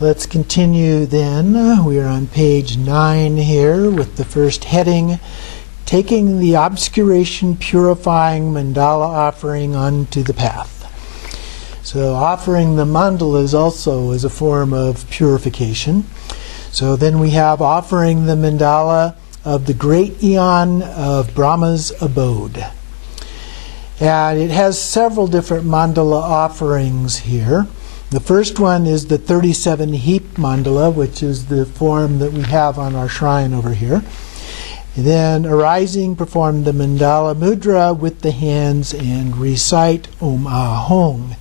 Let's continue then. We are on page 9 here with the first heading, Taking the Obscuration Purifying Mandala Offering Onto the Path. So offering the mandalas also is a form of purification. So then we have offering the mandala of the great eon of Brahma's abode. And it has several different mandala offerings here. The first one is the 37 heap mandala, which is the form that we have on our shrine over here. Then arising, perform the mandala mudra with the hands and recite Om Ahong.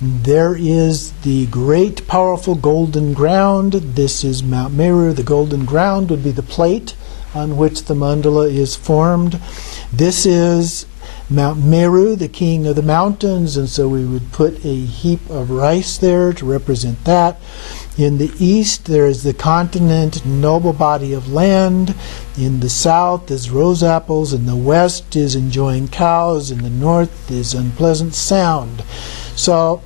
There is the great powerful golden ground. This is Mount Meru. The golden ground would be the plate on which the mandala is formed. This is Mount Meru, the king of the mountains, and so we would put a heap of rice there to represent that. In the east there is the continent, noble body of land. In the south is rose apples. In the west is enjoying cows. In the north is unpleasant sound. So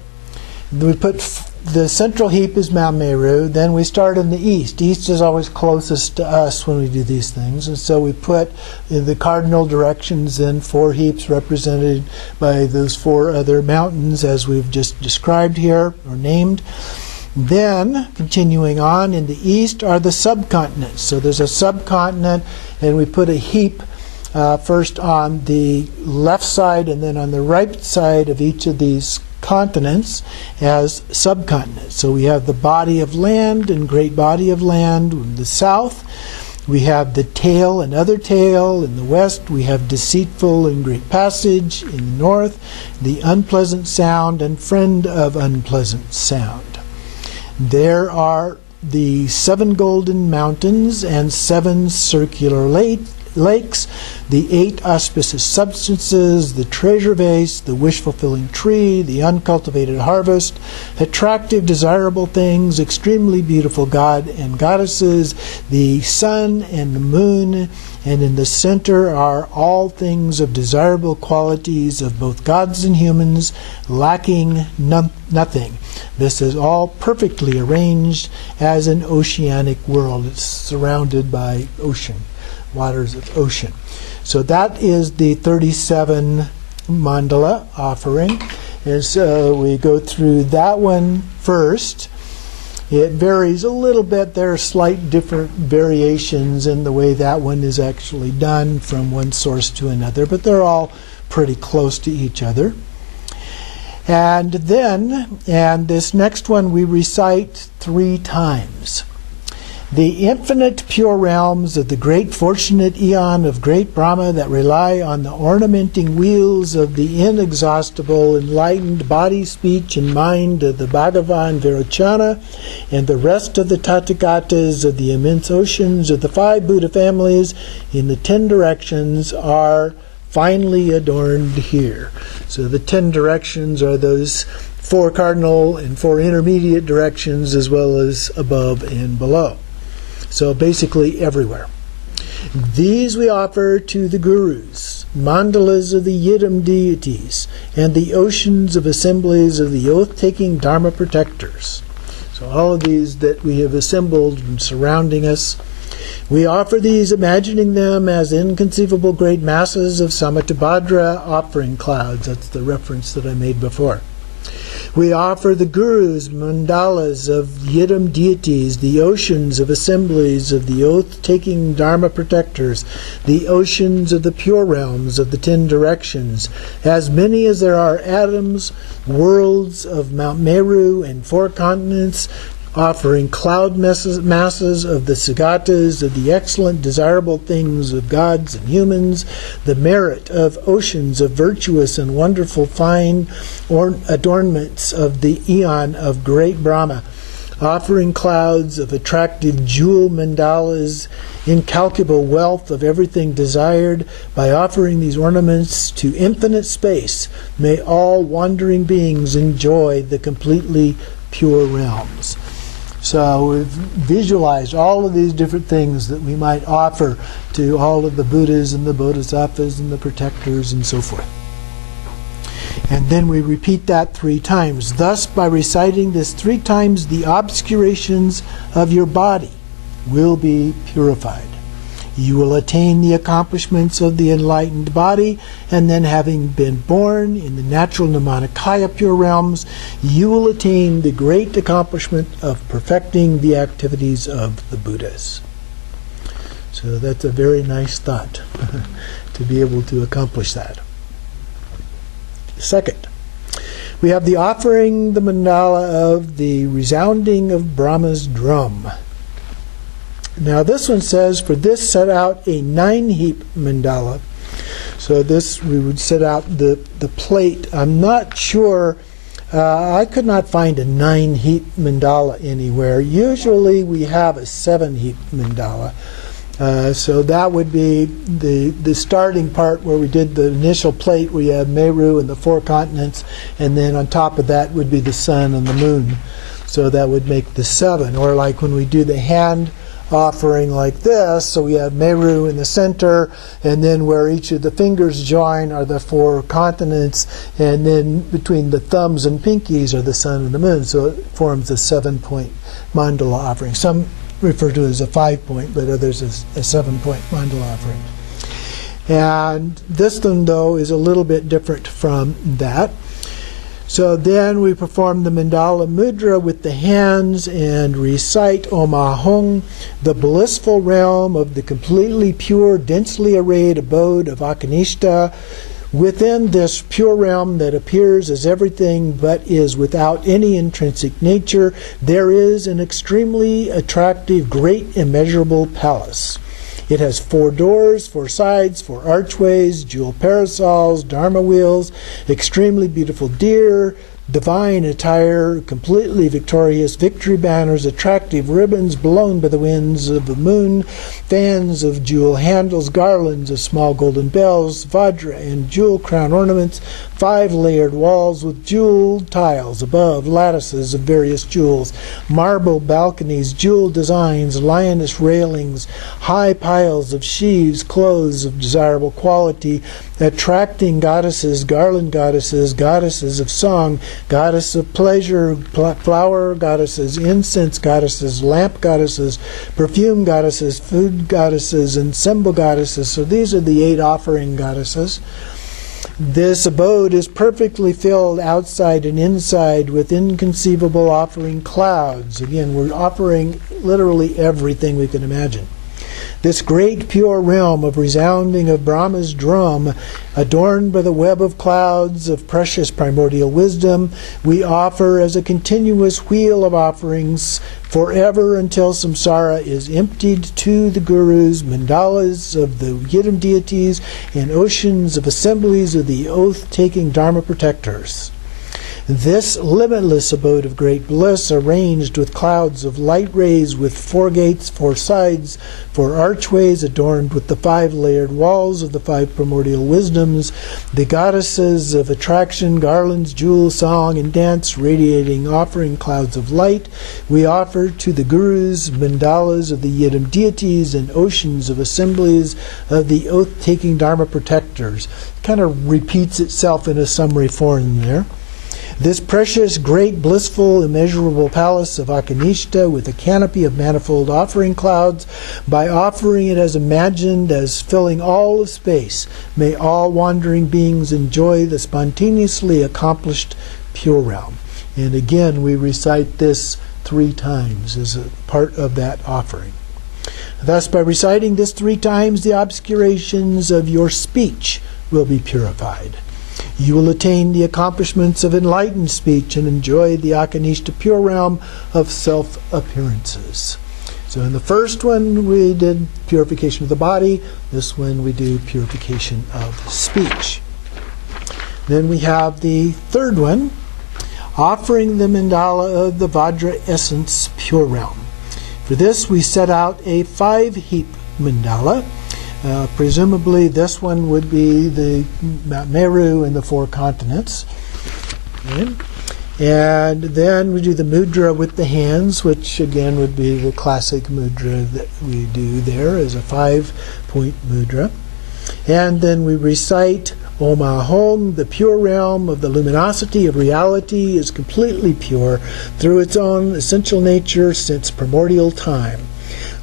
we put the central heap is Mount Meru. Then we start in the east. East is always closest to us when we do these things. And so we put in the cardinal directions in 4 heaps represented by those 4 other mountains as we've just described here or named. Then, continuing on, in the east are the subcontinents. So there's a subcontinent, and we put a heap first on the left side and then on the right side of each of these continents as subcontinents. So we have the body of land and great body of land in the south. We have the tail and other tail in the west. We have deceitful and great passage in the north. The unpleasant sound and friend of unpleasant sound. There are the 7 golden mountains and 7 circular lakes, the 8 auspicious substances, the treasure vase, the wish-fulfilling tree, the uncultivated harvest, attractive, desirable things, extremely beautiful god and goddesses, the sun and the moon, and in the center are all things of desirable qualities of both gods and humans, lacking nothing. This is all perfectly arranged as an oceanic world. It's surrounded by ocean, waters of ocean. So that is the 37 mandala offering. And so we go through that one first. It varies a little bit. There are slight different variations in the way that one is actually done from one source to another, but they're all pretty close to each other. And then, and this next one we recite 3 times. The infinite pure realms of the great fortunate eon of great Brahma that rely on the ornamenting wheels of the inexhaustible enlightened body, speech, and mind of the Bhagavan Virochana and the rest of the Tathagatas of the immense oceans of the 5 Buddha families in the 10 directions are finely adorned here. So the 10 directions are those 4 cardinal and 4 intermediate directions as well as above and below. So basically everywhere. These we offer to the gurus, mandalas of the Yidam deities, and the oceans of assemblies of the oath-taking Dharma protectors. So all of these that we have assembled and surrounding us, we offer these imagining them as inconceivable great masses of Samatubhadra offering clouds. That's the reference that I made before. We offer the gurus, mandalas of Yidam deities, the oceans of assemblies of the oath-taking Dharma protectors, the oceans of the pure realms of the 10 directions, as many as there are atoms, worlds of Mount Meru and 4 continents, offering cloud masses of the sagatas, of the excellent desirable things of gods and humans, the merit of oceans of virtuous and wonderful fine adornments of the eon of great Brahma, offering clouds of attractive jewel mandalas, incalculable wealth of everything desired. By offering these ornaments to infinite space, may all wandering beings enjoy the completely pure realms. So we've visualized all of these different things that we might offer to all of the Buddhas and the Bodhisattvas and the protectors and so forth. And then we repeat that 3 times. Thus, by reciting this 3 times, the obscurations of your body will be purified. You will attain the accomplishments of the enlightened body, and then having been born in the natural Nirmanakaya pure realms, you will attain the great accomplishment of perfecting the activities of the Buddhas. So that's a very nice thought, to be able to accomplish that. Second, we have the offering the mandala of the resounding of Brahma's drum. Now this one says, for this set out a 9-heap mandala. So this, we would set out the plate. I'm not sure, I could not find a 9-heap mandala anywhere. Usually we have a 7-heap mandala. So that would be the starting part where we did the initial plate where you have Meru and the 4 continents, and then on top of that would be the sun and the moon. So that would make the 7. Or like when we do the hand offering like this, so we have Meru in the center, and then where each of the fingers join are the 4 continents, and then between the thumbs and pinkies are the sun and the moon. So it forms a 7-point mandala offering. Some refer to it as a 5-point, but others as a 7-point mandala offering. And this one, though, is a little bit different from that. So then we perform the mandala mudra with the hands and recite Om Ahung, the blissful realm of the completely pure, densely arrayed abode of Akanishta. Within this pure realm that appears as everything but is without any intrinsic nature, there is an extremely attractive, great, immeasurable palace. It has 4 doors, 4 sides, 4 archways, jewel parasols, dharma wheels, extremely beautiful deer, divine attire, completely victorious victory banners, attractive ribbons blown by the winds of the moon, fans of jewel handles, garlands of small golden bells, vajra and jewel crown ornaments, 5 layered walls with jeweled tiles above, lattices of various jewels, marble balconies, jewel designs, lioness railings, high piles of sheaves, clothes of desirable quality, attracting goddesses, garland goddesses, goddesses of song, goddess of pleasure, flower goddesses, incense goddesses, lamp goddesses, perfume goddesses, food goddesses, and symbol goddesses. So these are the 8 offering goddesses. This abode is perfectly filled outside and inside with inconceivable offering clouds. Again, we're offering literally everything we can imagine. This great pure realm of resounding of Brahma's drum, adorned by the web of clouds of precious primordial wisdom, we offer as a continuous wheel of offerings forever until samsara is emptied to the gurus, mandalas of the Yidam deities, and oceans of assemblies of the oath-taking Dharma protectors. This limitless abode of great bliss, arranged with clouds of light rays, with 4 gates, 4 sides, 4 archways, adorned with the 5 layered walls of the 5 primordial wisdoms, the goddesses of attraction, garlands, jewel, song, and dance, radiating offering clouds of light, we offer to the gurus, mandalas of the Yidam deities, and oceans of assemblies of the oath-taking Dharma protectors. It kind of repeats itself in a summary form there. This precious, great, blissful, immeasurable palace of Akanishta with a canopy of manifold offering clouds, by offering it as imagined as filling all of space, may all wandering beings enjoy the spontaneously accomplished pure realm. And again, we recite this 3 times as a part of that offering. Thus, by reciting this 3 times, the obscurations of your speech will be purified. You will attain the accomplishments of enlightened speech and enjoy the Akanishta pure realm of self-appearances. So in the first one we did purification of the body. This one we do purification of speech. Then we have the third one, offering the mandala of the Vajra essence pure realm. For this we set out a 5-heap mandala. Presumably this one would be the Mount Meru and the 4 continents. Okay. And then we do the mudra with the hands, which again would be the classic mudra that we do there as a 5-point mudra. And then we recite O my home, the pure realm of the luminosity of reality is completely pure through its own essential nature since primordial time.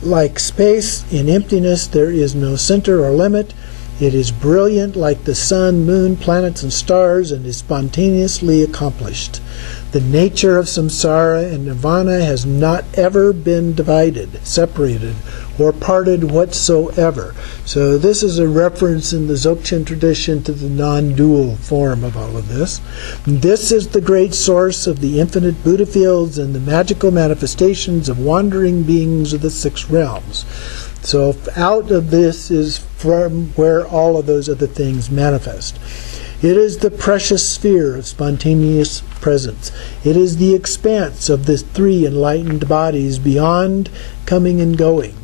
Like space, in emptiness there is no center or limit. It is brilliant like the sun, moon, planets, and stars, and is spontaneously accomplished. The nature of samsara and nirvana has not ever been divided, separated, or parted whatsoever. So this is a reference in the Dzogchen tradition to the non-dual form of all of this. This is the great source of the infinite Buddha fields and the magical manifestations of wandering beings of the six realms. So out of this is from where all of those other things manifest. It is the precious sphere of spontaneous presence. It is the expanse of the three enlightened bodies beyond coming and going.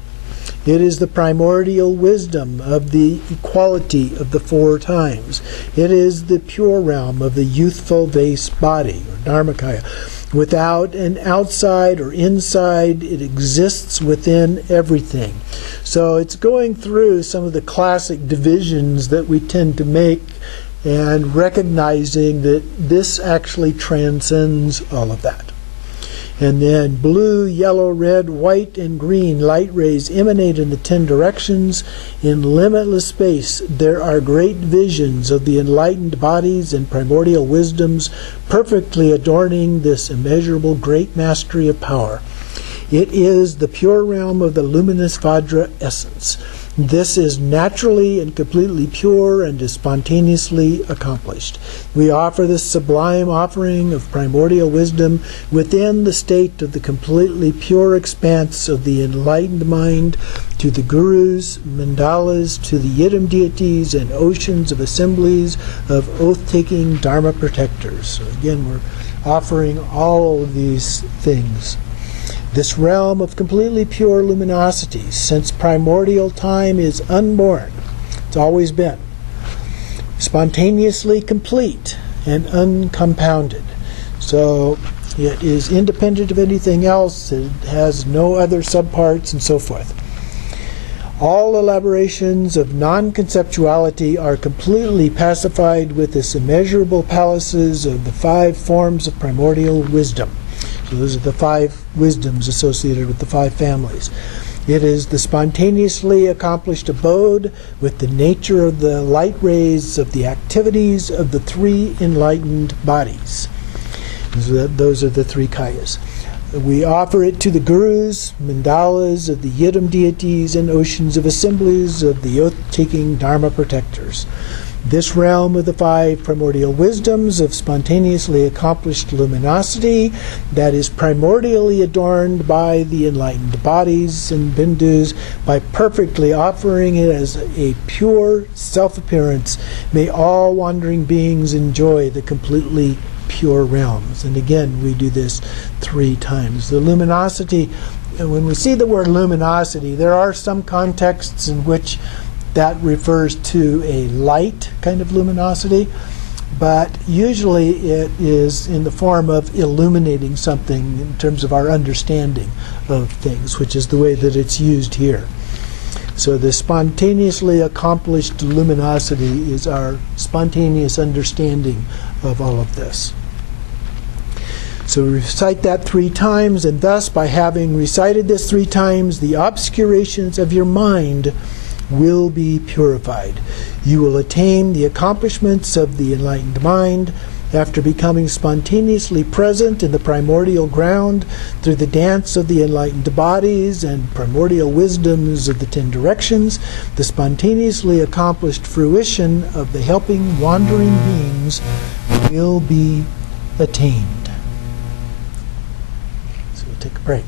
It is the primordial wisdom of the equality of the four times. It is the pure realm of the youthful base body, or Dharmakaya. Without an outside or inside, it exists within everything. So it's going through some of the classic divisions that we tend to make and recognizing that this actually transcends all of that. And then blue, yellow, red, white, and green light rays emanate in the 10 directions. In limitless space, there are great visions of the enlightened bodies and primordial wisdoms perfectly adorning this immeasurable great mastery of power. It is the pure realm of the luminous Vajra essence. This is naturally and completely pure and is spontaneously accomplished. We offer this sublime offering of primordial wisdom within the state of the completely pure expanse of the enlightened mind to the gurus, mandalas, to the yidam deities, and oceans of assemblies of oath-taking Dharma protectors. So again, we're offering all of these things. This realm of completely pure luminosity, since primordial time, is unborn. It's always been. Spontaneously complete and uncompounded. So it is independent of anything else. It has no other subparts and so forth. All elaborations of non-conceptuality are completely pacified with this immeasurable palaces of the 5 forms of primordial wisdom. So those are the 5 wisdoms associated with the 5 families. It is the spontaneously accomplished abode with the nature of the light rays of the activities of the 3 enlightened bodies. Those are the 3 kayas. We offer it to the gurus, mandalas of the yidam deities, and oceans of assemblies of the oath-taking Dharma protectors. This realm of the 5 primordial wisdoms of spontaneously accomplished luminosity that is primordially adorned by the enlightened bodies and bindus by perfectly offering it as a pure self-appearance, may all wandering beings enjoy the completely pure realms. And again, we do this 3 times. The luminosity, when we see the word luminosity, there are some contexts in which that refers to a light kind of luminosity, but usually it is in the form of illuminating something in terms of our understanding of things, which is the way that it's used here. So the spontaneously accomplished luminosity is our spontaneous understanding of all of this. So recite that 3 times, and thus by having recited this 3 times, the obscurations of your mind will be purified. You will attain the accomplishments of the enlightened mind after becoming spontaneously present in the primordial ground through the dance of the enlightened bodies and primordial wisdoms of the 10 directions. The spontaneously accomplished fruition of the helping wandering beings will be attained. So we'll take a break.